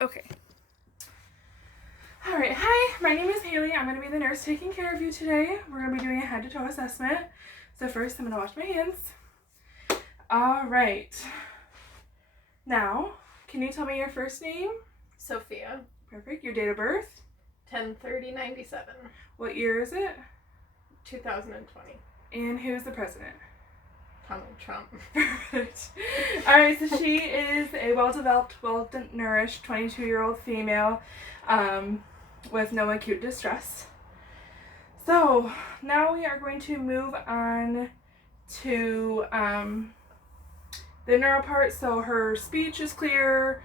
Okay. Alright, hi, my name is Haley. I'm going to be the nurse taking care of you today. We're going to be doing a head-to-toe assessment. So first, I'm going to wash my hands. Alright. Now, can you tell me your first name? Sophia. Perfect. Your date of birth? 10/30/97. What year is it? 2020. And who's the president? Donald Trump. Perfect. Alright, so she is a well-developed, well-nourished 22-year-old female with no acute distress. So now we are going to move on to the neuro part. So her speech is clear.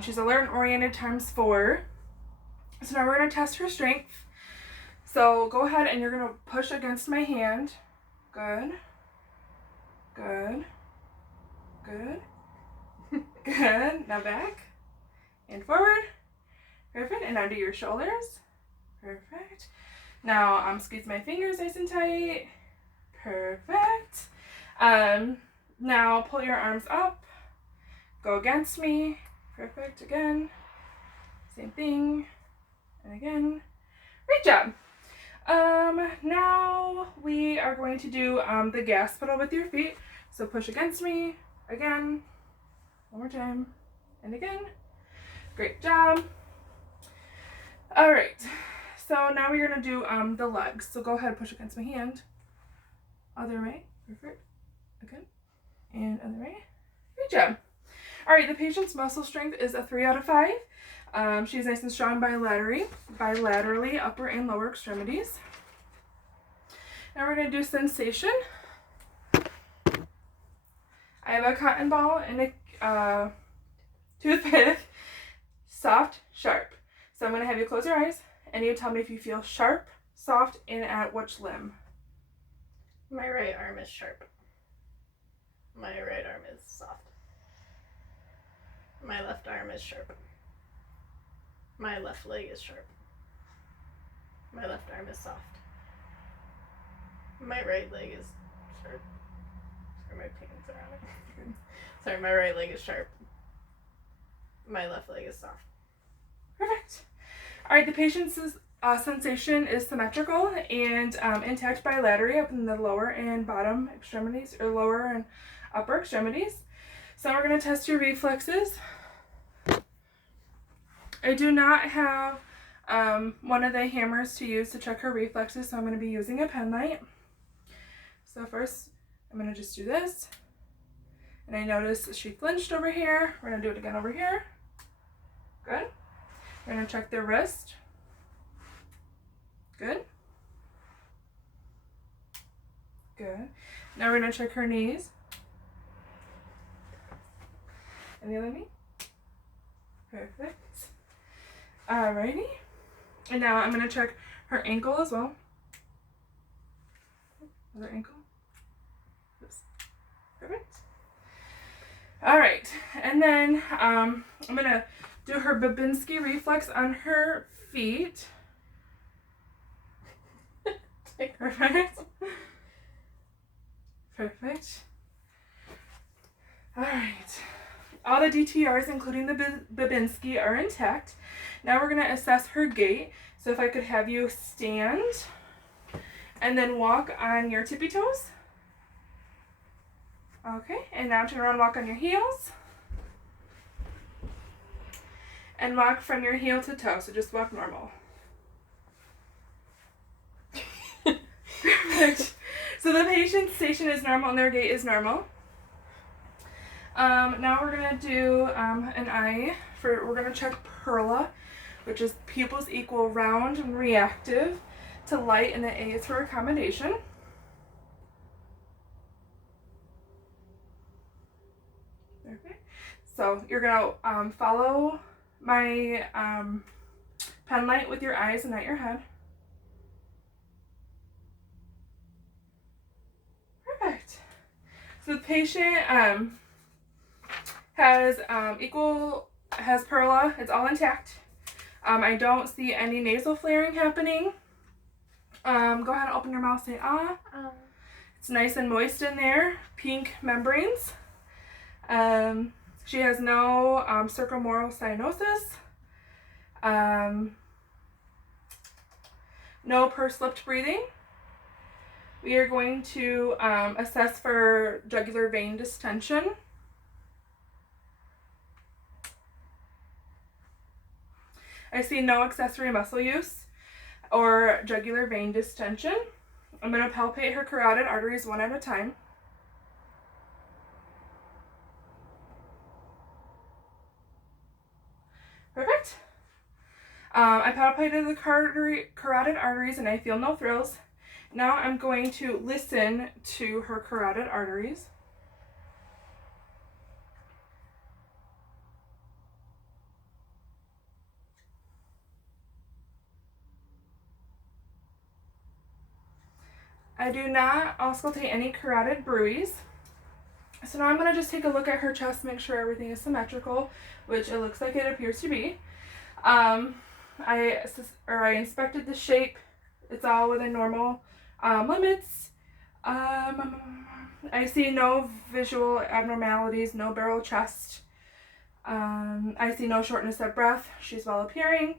She's alert and oriented ×4. So now we're going to test her strength. So go ahead and you're going to push against my hand. Good. Good. Good. Good. Now back and forward. Perfect. And under your shoulders. Perfect. Now squeeze my fingers nice and tight. Perfect. Now pull your arms up. Go against me. Perfect. Again. Same thing. And again. Great job. Now we are going to do the gas pedal with your feet. So push against me. Again. One more time. And again. Great job. Alright. So now we're going to do the legs. So go ahead, push against my hand. Other way. Perfect. Again. And other way. Good job. Alright, the patient's muscle strength is a 3 out of 5. She's nice and strong bilaterally, upper and lower extremities. Now we're going to do sensation. I have a cotton ball and a toothpick. Soft, sharp. So I'm going to have you close your eyes and you tell me if you feel sharp, soft, and at which limb. My right arm is sharp. My right arm is soft. My left arm is sharp. My left leg is sharp. My left arm is soft. My right leg is sharp. Sorry, my pants are on it. Sorry, my right leg is sharp. My left leg is soft. Perfect. Alright, the patient's sensation is symmetrical and intact bilaterally up in the lower and bottom extremities, or lower and upper extremities. So we're going to test your reflexes. I do not have one of the hammers to use to check her reflexes, so I'm going to be using a pen light. So first, I'm going to just do this. And I notice she flinched over here. We're going to do it again over here. Good. We're going to check the wrist. Good. Good. Now we're going to check her knees. And the other knee. Perfect. Alrighty. And now I'm going to check her ankle as well. Other ankle. Oops. Perfect. Alright. And then I'm going to do her Bushinski reflex on her feet. Perfect. Perfect. Alright. All the DTRs, including the Bushinski, are intact. Now we're going to assess her gait. So if I could have you stand and then walk on your tippy toes. Okay, and now turn around and walk on your heels. And walk from your heel to toe, so just walk normal. Perfect. So the patient's station is normal and their gait is normal. Now we're going to do an eye. We're going to check Perla, which is pupils equal round and reactive to light, and the A is for accommodation. Perfect. So you're going to follow my pen light with your eyes and not your head. Perfect. So the patient has Perla. It's all intact. I don't see any nasal flaring happening. Go ahead and open your mouth, say ah. It's nice and moist in there. Pink membranes. She has no circummoral cyanosis, no pursed-lipped breathing. We are going to assess for jugular vein distension. I see no accessory muscle use or jugular vein distension. I'm going to palpate her carotid arteries one at a time. Perfect. I palpated the carotid arteries and I feel no thrills. Now I'm going to listen to her carotid arteries. I do not auscultate any carotid bruits. So now I'm going to just take a look at her chest, make sure everything is symmetrical, which it looks like it appears to be. I inspected the shape. It's all within normal limits. I see no visual abnormalities, no barrel chest. I see no shortness of breath. She's well appearing.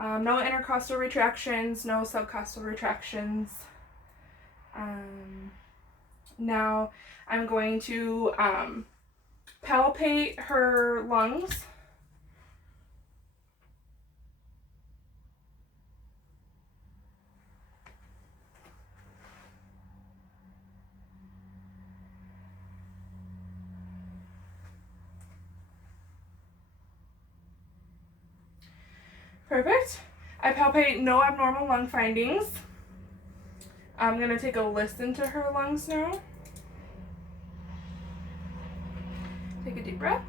No intercostal retractions, no subcostal retractions. Now I'm going to palpate her lungs. Perfect. I palpate no abnormal lung findings. I'm going to take a listen to her lungs now. Take a deep breath.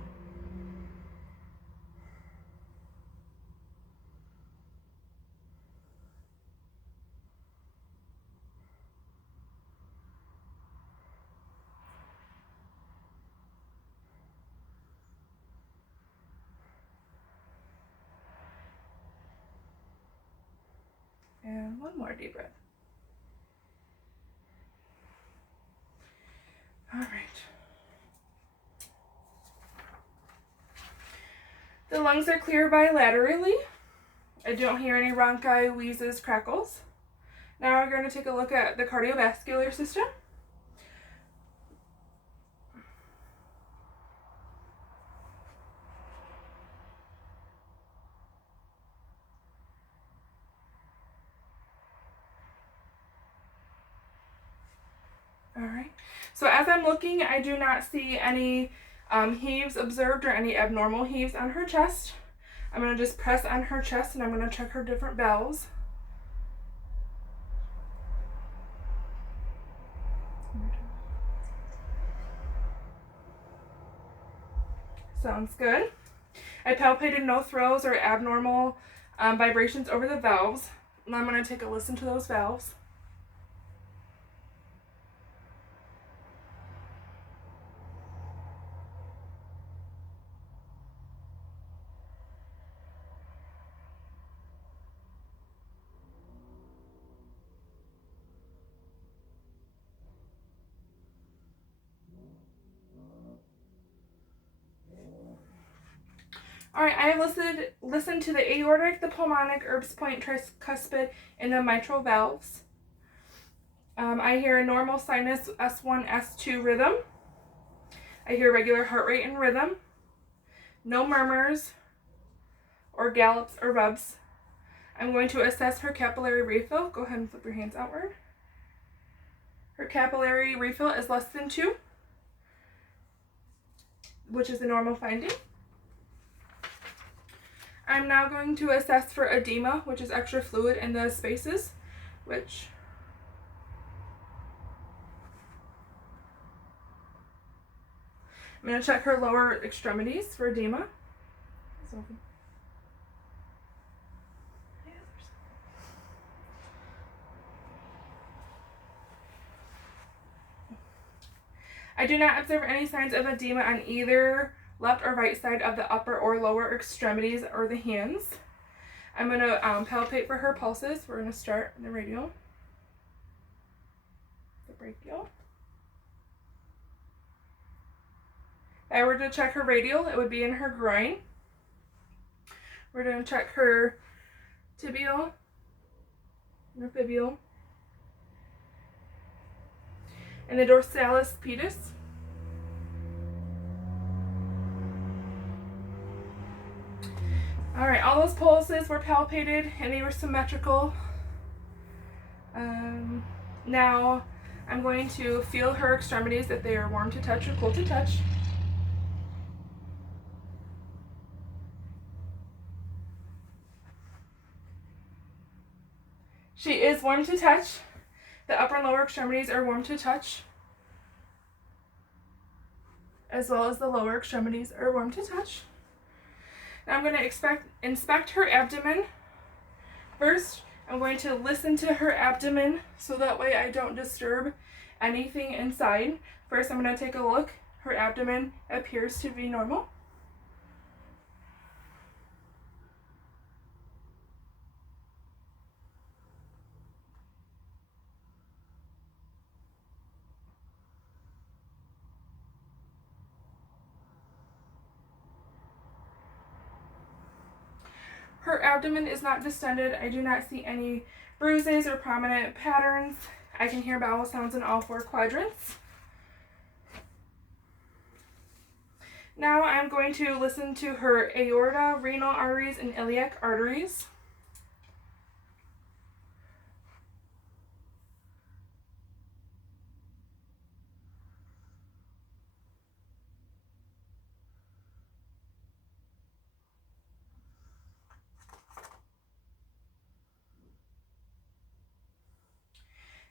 And one more deep breath. All right. The lungs are clear bilaterally. I don't hear any rhonchi, wheezes, crackles. Now we're going to take a look at the cardiovascular system. All right. So as I'm looking, I do not see any heaves observed or any abnormal heaves on her chest. I'm going to just press on her chest and I'm going to check her different valves. Sounds good. I palpated no throws or abnormal vibrations over the valves. And I'm going to take a listen to those valves. All right, I have listened to the aortic, the pulmonic, Erb's point, tricuspid, and the mitral valves. I hear a normal sinus S1, S2 rhythm. I hear regular heart rate and rhythm. No murmurs or gallops or rubs. I'm going to assess her capillary refill. Go ahead and flip your hands outward. Her capillary refill is less than 2, which is a normal finding. I'm now going to assess for edema, which is extra fluid in the spaces, which I'm going to check her lower extremities for edema. I do not observe any signs of edema on either left or right side of the upper or lower extremities or the hands. I'm going to palpate for her pulses. We're going to start in the radial, the brachial. I were to check her radial, it would be in her groin. We're going to check her tibial, her fibular, and the dorsalis pedis. All right, all those pulses were palpated and they were symmetrical. Now I'm going to feel her extremities if they are warm to touch or cold to touch. She is warm to touch. The upper and lower extremities are warm to touch, as well as the lower extremities are warm to touch. Now I'm going to inspect her abdomen. First, I'm going to listen to her abdomen so that way I don't disturb anything inside. First, I'm going to take a look. Her abdomen appears to be normal. Her abdomen is not distended. I do not see any bruises or prominent patterns. I can hear bowel sounds in all 4 quadrants. Now I'm going to listen to her aorta, renal arteries, and iliac arteries.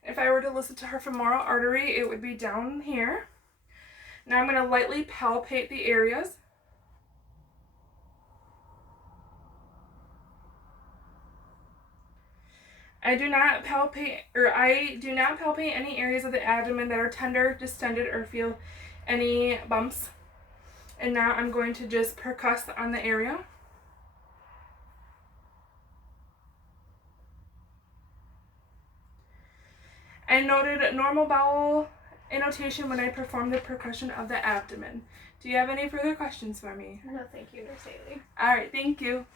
If I were to listen to her femoral artery, it would be down here. Now I'm going to lightly palpate the areas. I do not palpate any areas of the abdomen that are tender, distended, or feel any bumps. And now I'm going to just percuss on the area. I noted normal bowel annotation when I performed the percussion of the abdomen. Do you have any further questions for me? No, thank you, Nurse Haley. All right, thank you.